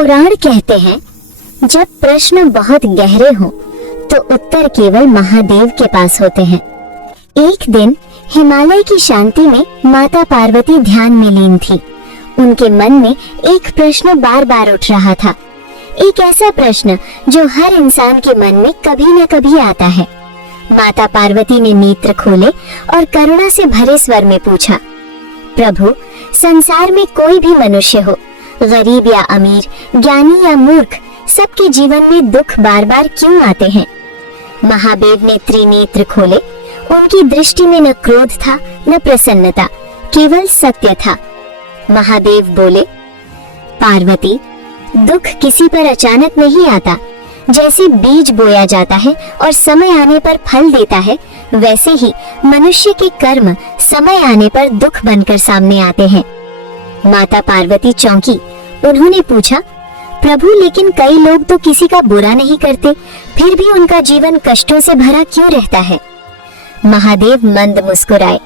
पुराण कहते हैं, जब प्रश्न बहुत गहरे हों तो उत्तर केवल महादेव के पास होते हैं। एक दिन हिमालय की शांति में माता पार्वती ध्यान में लीन थी। उनके मन में एक प्रश्न बार बार उठ रहा था, एक ऐसा प्रश्न जो हर इंसान के मन में कभी न कभी आता है। माता पार्वती ने नेत्र खोले और करुणा से भरे स्वर में पूछा, प्रभु, संसार में कोई भी मनुष्य हो, गरीब या अमीर, ज्ञानी या मूर्ख, सबके जीवन में दुख बार बार क्यों आते हैं? महादेव ने त्रिनेत्र खोले। उनकी दृष्टि में न क्रोध था न प्रसन्नता, केवल सत्य था। महादेव बोले, पार्वती, दुख किसी पर अचानक नहीं आता। जैसे बीज बोया जाता है और समय आने पर फल देता है, वैसे ही मनुष्य के कर्म समय आने पर दुख बनकर सामने आते हैं। माता पार्वती चौंकी। उन्होंने पूछा, प्रभु, लेकिन कई लोग तो किसी का बुरा नहीं करते, फिर भी उनका जीवन कष्टों से भरा क्यों रहता है? महादेव मंद मुस्कुराए।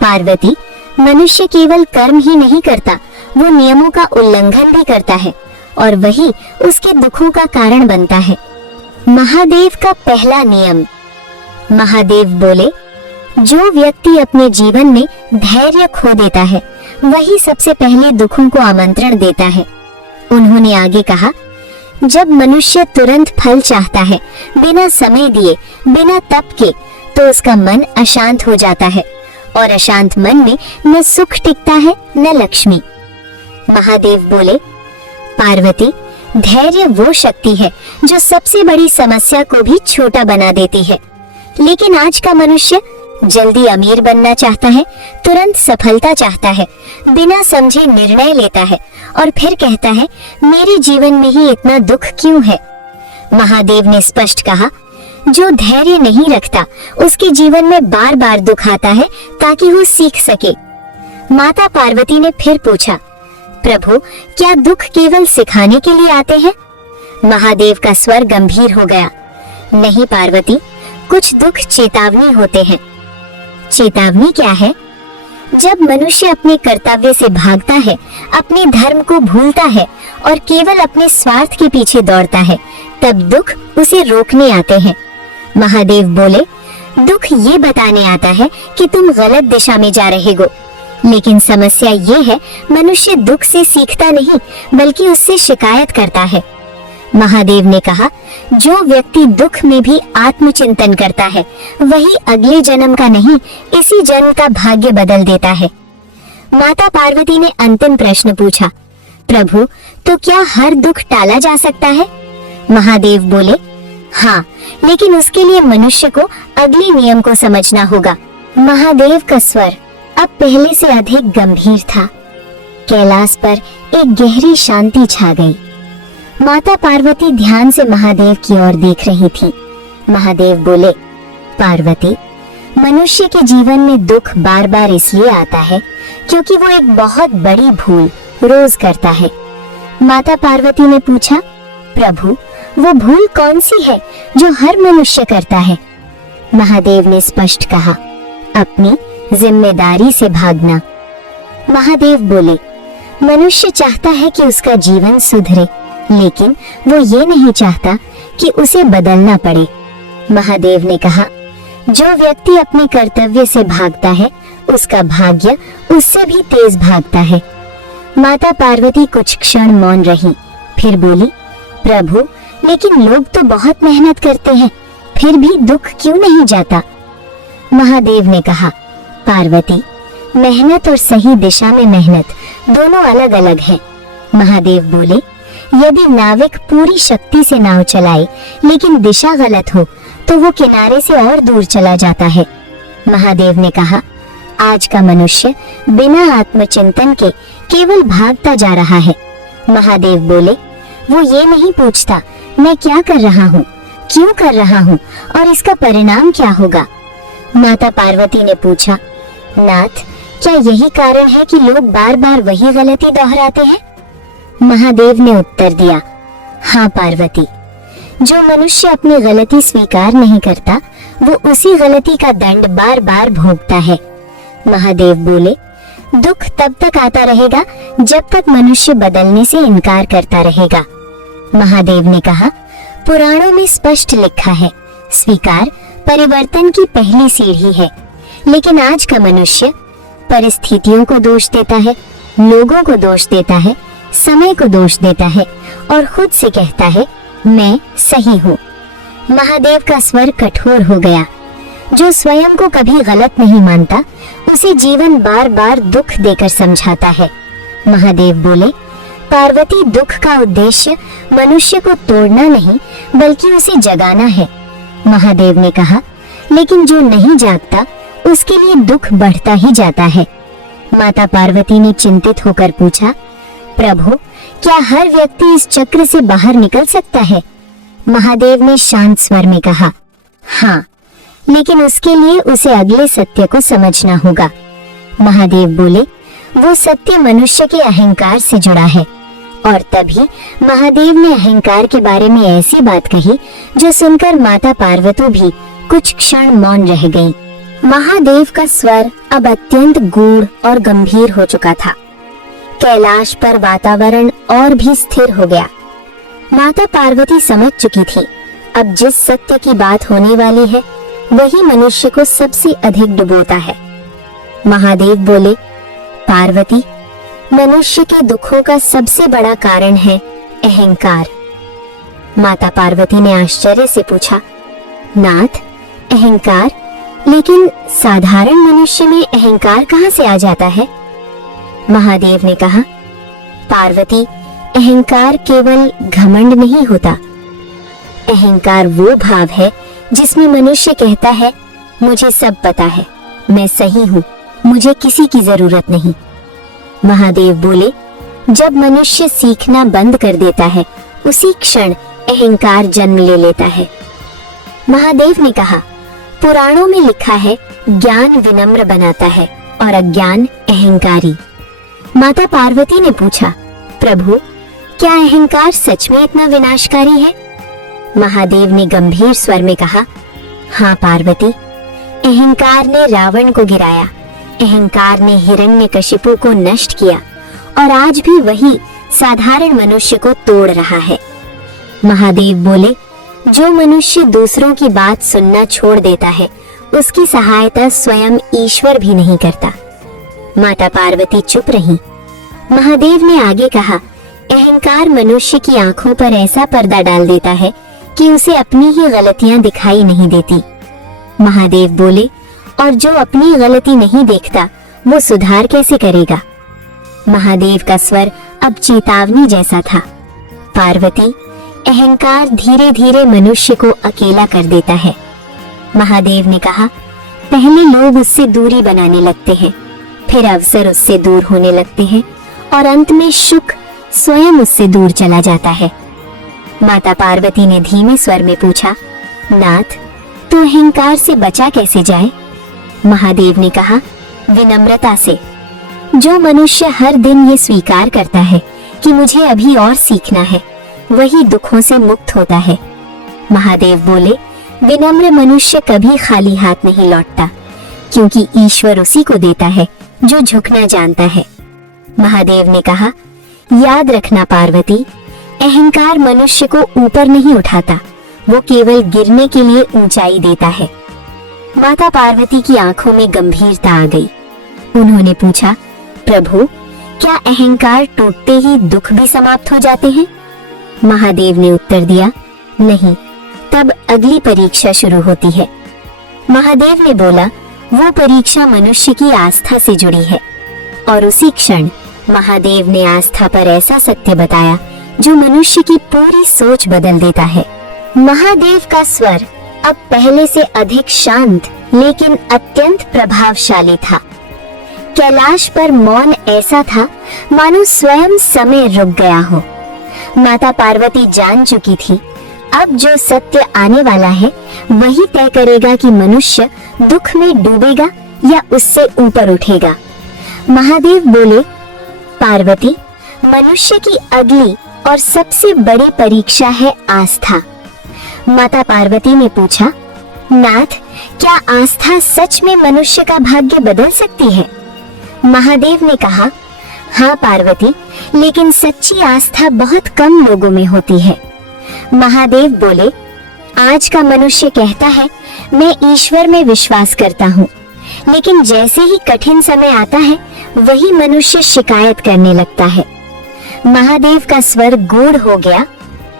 पार्वती, मनुष्य केवल कर्म ही नहीं करता, वो नियमों का उल्लंघन भी करता है और वही उसके दुखों का कारण बनता है। महादेव का पहला नियम। महादेव बोले, जो व्यक्ति अपने जीवन में धैर्य खो देता है, वही सबसे पहले दुखों को आमंत्रण देता है। उन्होंने आगे कहा, जब मनुष्य तुरंत फल चाहता है, बिना समय दिए, बिना तप के, तो उसका मन अशांत हो जाता है और अशांत मन में न सुख टिकता है न लक्ष्मी। महादेव बोले, पार्वती, धैर्य वो शक्ति है जो सबसे बड़ी समस्या को भी छोटा बना देती है। लेकिन आज का मनुष्य जल्दी अमीर बनना चाहता है, तुरंत सफलता चाहता है, बिना समझे निर्णय लेता है और फिर कहता है, मेरे जीवन में ही इतना दुख क्यों है? महादेव ने स्पष्ट कहा, जो धैर्य नहीं रखता, उसके जीवन में बार बार दुख आता है ताकि वो सीख सके। माता पार्वती ने फिर पूछा, प्रभु, क्या दुख केवल सिखाने के लिए आते हैं? महादेव का स्वर गंभीर हो गया। नहीं पार्वती, कुछ दुख चेतावनी होते हैं। चेतावनी क्या है? जब मनुष्य अपने कर्तव्य से भागता है, अपने धर्म को भूलता है और केवल अपने स्वार्थ के पीछे दौड़ता है, तब दुख उसे रोकने आते हैं। महादेव बोले, दुख ये बताने आता है कि तुम गलत दिशा में जा रहे हो। लेकिन समस्या ये है, मनुष्य दुख से सीखता नहीं बल्कि उससे शिकायत करता है। महादेव ने कहा, जो व्यक्ति दुख में भी आत्मचिंतन करता है, वही अगले जन्म का नहीं, इसी जन्म का भाग्य बदल देता है। माता पार्वती ने अंतिम प्रश्न पूछा, प्रभु, तो क्या हर दुख टाला जा सकता है? महादेव बोले, हाँ, लेकिन उसके लिए मनुष्य को अगले नियम को समझना होगा। महादेव का स्वर अब पहले से अधिक गंभीर था। कैलाश पर एक गहरी शांति छा गई। माता पार्वती ध्यान से महादेव की ओर देख रही थी। महादेव बोले, पार्वती, मनुष्य के जीवन में दुख बार बार इसलिए आता है क्योंकि वो एक बहुत बड़ी भूल रोज करता है। माता पार्वती ने पूछा, प्रभु, वो भूल कौन सी है जो हर मनुष्य करता है? महादेव ने स्पष्ट कहा, अपनी जिम्मेदारी से भागना। महादेव बोले, मनुष्य चाहता है कि उसका जीवन सुधरे, लेकिन वो ये नहीं चाहता कि उसे बदलना पड़े। महादेव ने कहा, जो व्यक्ति अपने कर्तव्य से भागता है, उसका भाग्य उससे भी तेज भागता है। माता पार्वती कुछ क्षण मौन रही, फिर बोली, प्रभु, लेकिन लोग तो बहुत मेहनत करते हैं, फिर भी दुख क्यों नहीं जाता? महादेव ने कहा, पार्वती, मेहनत और सही दिशा में मेहनत दोनों अलग अलग हैं। महादेव बोले, यदि नाविक पूरी शक्ति से नाव चलाए लेकिन दिशा गलत हो तो वो किनारे से और दूर चला जाता है। महादेव ने कहा, आज का मनुष्य बिना आत्मचिंतन के केवल भागता जा रहा है। महादेव बोले, वो ये नहीं पूछता मैं क्या कर रहा हूँ, क्यों कर रहा हूँ और इसका परिणाम क्या होगा। माता पार्वती ने पूछा, नाथ, क्या यही कारण है कि लोग बार बार वही गलती दोहराते हैं? महादेव ने उत्तर दिया, हाँ पार्वती, जो मनुष्य अपनी गलती स्वीकार नहीं करता, वो उसी गलती का दंड बार बार भोगता है। महादेव बोले, दुख तब तक आता रहेगा जब तक मनुष्य बदलने से इनकार करता रहेगा। महादेव ने कहा, पुराणों में स्पष्ट लिखा है, स्वीकार परिवर्तन की पहली सीढ़ी है। लेकिन आज का मनुष्य परिस्थितियों को दोष देता है, लोगों को दोष देता है, समय को दोष देता है और खुद से कहता है मैं सही हूँ। महादेव का स्वर कठोर हो गया। जो स्वयं को कभी गलत नहीं मानता, उसे जीवन बार बार दुख देकर समझाता है। महादेव बोले, पार्वती, दुख का उद्देश्य मनुष्य को तोड़ना नहीं बल्कि उसे जगाना है। महादेव ने कहा, लेकिन जो नहीं जागता उसके लिए दुख बढ़ता ही जाता है। माता पार्वती ने चिंतित होकर पूछा, प्रभु, क्या हर व्यक्ति इस चक्र से बाहर निकल सकता है? महादेव ने शांत स्वर में कहा, हाँ, लेकिन उसके लिए उसे अगले सत्य को समझना होगा। महादेव बोले, वो सत्य मनुष्य के अहंकार से जुड़ा है। और तभी महादेव ने अहंकार के बारे में ऐसी बात कही जो सुनकर माता पार्वती भी कुछ क्षण मौन रह गई। महादेव का स्वर अब अत्यंत गूढ़ और गंभीर हो चुका था। कैलाश पर वातावरण और भी स्थिर हो गया। माता पार्वती समझ चुकी थी, अब जिस सत्य की बात होने वाली है वही मनुष्य को सबसे अधिक डुबोता है। महादेव बोले, पार्वती, मनुष्य के दुखों का सबसे बड़ा कारण है अहंकार। माता पार्वती ने आश्चर्य से पूछा, नाथ, अहंकार? लेकिन साधारण मनुष्य में अहंकार कहाँ से आ जाता है? महादेव ने कहा, पार्वती, अहंकार केवल घमंड नहीं होता। अहंकार वो भाव है जिसमें मनुष्य कहता है, मुझे सब पता है, मैं सही हूँ, मुझे किसी की जरूरत नहीं। महादेव बोले, जब मनुष्य सीखना बंद कर देता है उसी क्षण अहंकार जन्म ले लेता है। महादेव ने कहा, पुराणों में लिखा है, ज्ञान विनम्र बनाता है और अज्ञान अहंकारी। माता पार्वती ने पूछा, प्रभु, क्या अहंकार सच में इतना विनाशकारी है? महादेव ने गंभीर स्वर में कहा, हाँ पार्वती, अहंकार ने रावण को गिराया, अहंकार ने हिरण्यकशिपु को नष्ट किया और आज भी वही साधारण मनुष्य को तोड़ रहा है। महादेव बोले, जो मनुष्य दूसरों की बात सुनना छोड़ देता है उसकी सहायता स्वयं ईश्वर भी नहीं करता। माता पार्वती चुप रही। महादेव ने आगे कहा, अहंकार मनुष्य की आंखों पर ऐसा पर्दा डाल देता है कि उसे अपनी ही गलतियां दिखाई नहीं देती। महादेव बोले, और जो अपनी गलती नहीं देखता वो सुधार कैसे करेगा? महादेव का स्वर अब चेतावनी जैसा था। पार्वती, अहंकार धीरे धीरे मनुष्य को अकेला कर देता है। महादेव ने कहा, पहले लोग उससे दूरी बनाने लगते हैं, फिर अवसर उससे दूर होने लगते हैं और अंत में सुख स्वयं उससे दूर चला जाता है। माता पार्वती ने धीमे स्वर में पूछा, नाथ, तो अहंकार से बचा कैसे जाए? महादेव ने कहा, विनम्रता से। जो मनुष्य हर दिन ये स्वीकार करता है कि मुझे अभी और सीखना है, वही दुखों से मुक्त होता है। महादेव बोले, विनम्र मनुष्य कभी खाली हाथ नहीं लौटता, क्योंकि ईश्वर उसी को देता है जो झुकना जानता है। महादेव ने कहा, याद रखना पार्वती, अहंकार मनुष्य को ऊपर नहीं उठाता, वो केवल गिरने के लिए ऊंचाई देता है। माता पार्वती की आंखों में गंभीरता आ गई। उन्होंने पूछा, प्रभु, क्या अहंकार टूटते ही दुख भी समाप्त हो जाते हैं? महादेव ने उत्तर दिया, नहीं, तब अगली परीक्षा शुरू होती है। महादेव ने बोला, वो परीक्षा मनुष्य की आस्था से जुड़ी है। और उसी क्षण महादेव ने आस्था पर ऐसा सत्य बताया जो मनुष्य की पूरी सोच बदल देता है। महादेव का स्वर अब पहले से अधिक शांत लेकिन अत्यंत प्रभावशाली था। कैलाश पर मौन ऐसा था मानो स्वयं समय रुक गया हो। माता पार्वती जान चुकी थी, अब जो सत्य आने वाला है वही तय करेगा कि मनुष्य दुख में डूबेगा या उससे ऊपर उठेगा। महादेव बोले, पार्वती, मनुष्य की अगली और सबसे बड़ी परीक्षा है आस्था। माता पार्वती ने पूछा, नाथ, क्या आस्था सच में मनुष्य का भाग्य बदल सकती है? महादेव ने कहा, हाँ पार्वती, लेकिन सच्ची आस्था बहुत कम लोगों में होती है। महादेव बोले, आज का मनुष्य कहता है मैं ईश्वर में विश्वास करता हूँ, लेकिन जैसे ही कठिन समय आता है वही मनुष्य शिकायत करने लगता है। महादेव का स्वर गूढ़ हो गया।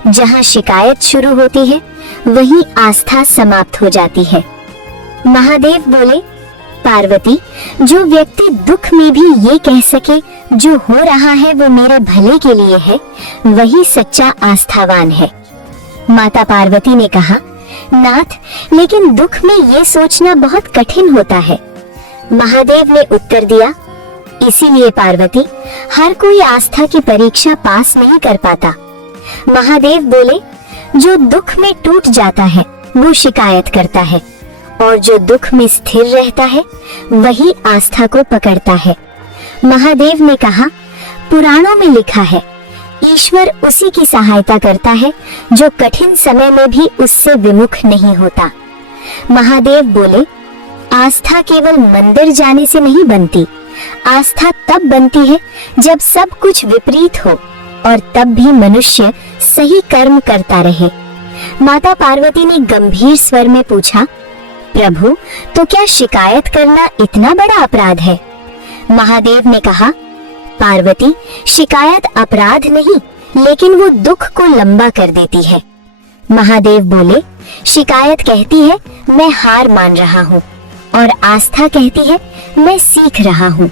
जहाँ शिकायत शुरू होती है वहीं आस्था समाप्त हो जाती है। महादेव बोले, पार्वती, जो व्यक्ति दुख में भी ये कह सके जो हो रहा है वो मेरे भले के लिए है, वही सच्चा आस्थावान है। माता पार्वती ने कहा, नाथ, लेकिन दुख में ये सोचना बहुत कठिन होता है। महादेव ने उत्तर दिया, इसीलिए पार्वती, हर कोई आस्था की परीक्षा पास नहीं कर पाता। महादेव बोले, जो दुख में टूट जाता है वो शिकायत करता है, और जो दुख में स्थिर रहता है वही आस्था को पकड़ता है। महादेव ने कहा, पुराणों में लिखा है, ईश्वर उसी की सहायता करता है जो कठिन समय में भी उससे विमुख नहीं होता। महादेव बोले, आस्था केवल मंदिर जाने से नहीं बनती। आस्था तब बनती है जब सब कुछ विपरीत हो, और तब भी मनुष्य सही कर्म करता रहे। माता पार्वती ने गंभीर स्वर में पूछा, प्रभु, तो क्या शिकायत करना इतना बड़ा अपराध है? महादेव ने कहा, पार्वती, शिकायत अपराध नहीं, लेकिन वो दुख को लंबा कर देती है। महादेव बोले, शिकायत कहती है मैं हार मान रहा हूँ, और आस्था कहती है मैं सीख रहा हूँ।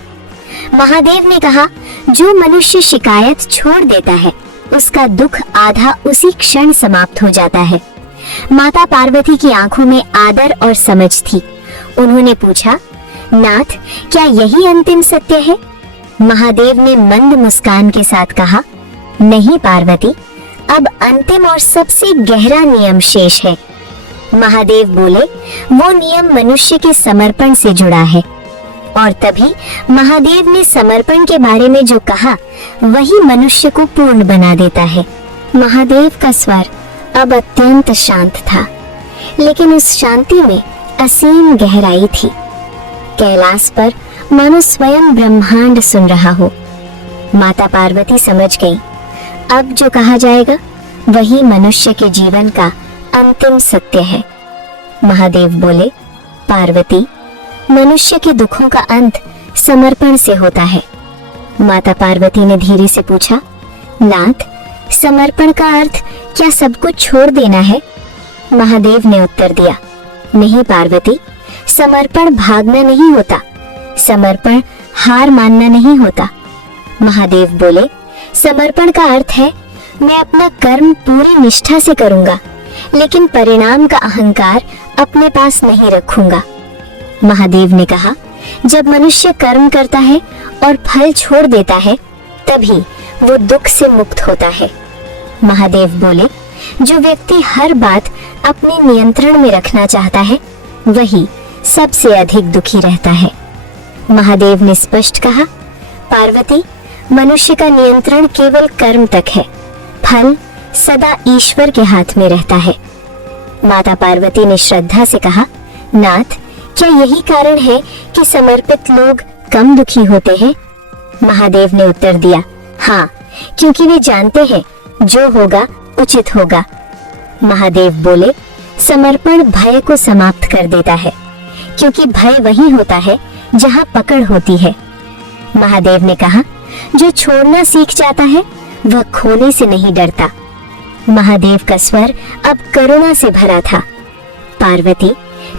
महादेव ने कहा, जो मनुष्य शिकायत छोड़ देता है उसका दुख आधा उसी क्षण समाप्त हो जाता है। माता पार्वती की आंखों में आदर और समझ थी। उन्होंने पूछा, नाथ, क्या यही अंतिम सत्य है? महादेव ने मंद मुस्कान के साथ कहा, नहीं पार्वती, अब अंतिम और सबसे गहरा नियम शेष है। महादेव बोले, वो नियम मनुष्य के समर्पण से जुड़ा है। और तभी महादेव ने समर्पण के बारे में जो कहा वही मनुष्य को पूर्ण बना देता है। महादेव का स्वर अब अत्यंत शांत था, लेकिन उस शांति में असीम गहराई थी। कैलाश पर मानो स्वयं ब्रह्मांड सुन रहा हो। माता पार्वती समझ गई, अब जो कहा जाएगा वही मनुष्य के जीवन का अंतिम सत्य है। महादेव बोले, पार्वती, मनुष्य के दुखों का अंत समर्पण से होता है। माता पार्वती ने धीरे से पूछा, नाथ, समर्पण का अर्थ क्या सब कुछ छोड़ देना है? महादेव ने उत्तर दिया, नहीं पार्वती, समर्पण भागना नहीं होता, समर्पण हार मानना नहीं होता। महादेव बोले, समर्पण का अर्थ है मैं अपना कर्म पूरी निष्ठा से करूंगा, लेकिन परिणाम का अहंकार अपने पास नहीं रखूंगा। महादेव ने कहा, जब मनुष्य कर्म करता है और फल छोड़ देता है तभी वो दुख से मुक्त होता है। महादेव बोले, जो व्यक्ति हर बात अपने नियंत्रण में रखना चाहता है वही सबसे अधिक दुखी रहता है। महादेव ने स्पष्ट कहा, पार्वती, मनुष्य का नियंत्रण केवल कर्म तक है, फल सदा ईश्वर के हाथ में रहता है। माता पार्वती ने श्रद्धा से कहा, नाथ, क्या यही कारण है कि समर्पित लोग कम दुखी होते हैं? महादेव ने उत्तर दिया, हाँ, क्योंकि वे जानते हैं जो होगा उचित होगा। महादेव बोले, समर्पण भय को समाप्त कर देता है, क्योंकि भय वही होता है जहाँ पकड़ होती है। महादेव ने कहा, जो छोड़ना सीख जाता है वह खोने से नहीं डरता। महादेव का स्वर अब करुणा से भरा था। पार्वती,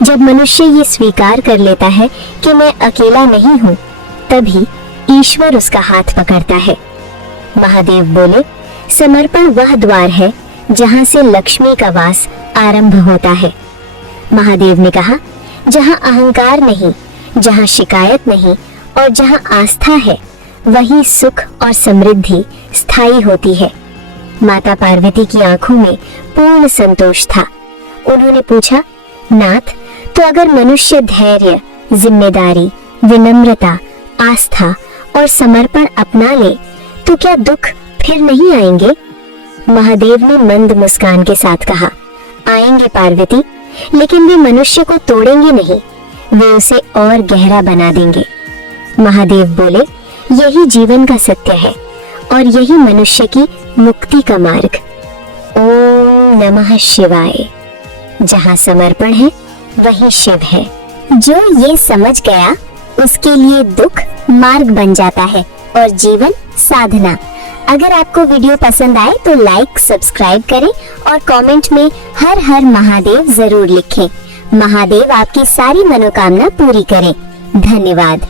जब मनुष्य ये स्वीकार कर लेता है कि मैं अकेला नहीं हूँ, तभी ईश्वर उसका हाथ पकड़ता है। महादेव बोले, समर्पण वह द्वार है जहाँ से लक्ष्मी का वास आरंभ होता है। महादेव ने कहा, जहाँ अहंकार नहीं, जहाँ शिकायत नहीं और जहाँ आस्था है, वही सुख और समृद्धि स्थायी होती है। माता पार्वती की आंखों में पूर्ण संतोष था। उन्होंने पूछा, नाथ, तो अगर मनुष्य धैर्य, जिम्मेदारी, विनम्रता, आस्था और समर्पण अपना ले तो क्या दुख फिर नहीं आएंगे? महादेव ने मंद मुस्कान के साथ कहा, आएंगे पार्वती, लेकिन वे मनुष्य को तोड़ेंगे नहीं, वे उसे और गहरा बना देंगे। महादेव बोले, यही जीवन का सत्य है और यही मनुष्य की मुक्ति का मार्ग। ओम नमः शिवाय। जहाँ समर्पण है वही शिव है। जो ये समझ गया उसके लिए दुख मार्ग बन जाता है और जीवन साधना। अगर आपको वीडियो पसंद आए तो लाइक, सब्सक्राइब करें और कमेंट में हर हर महादेव जरूर लिखें। महादेव आपकी सारी मनोकामना पूरी करें। धन्यवाद।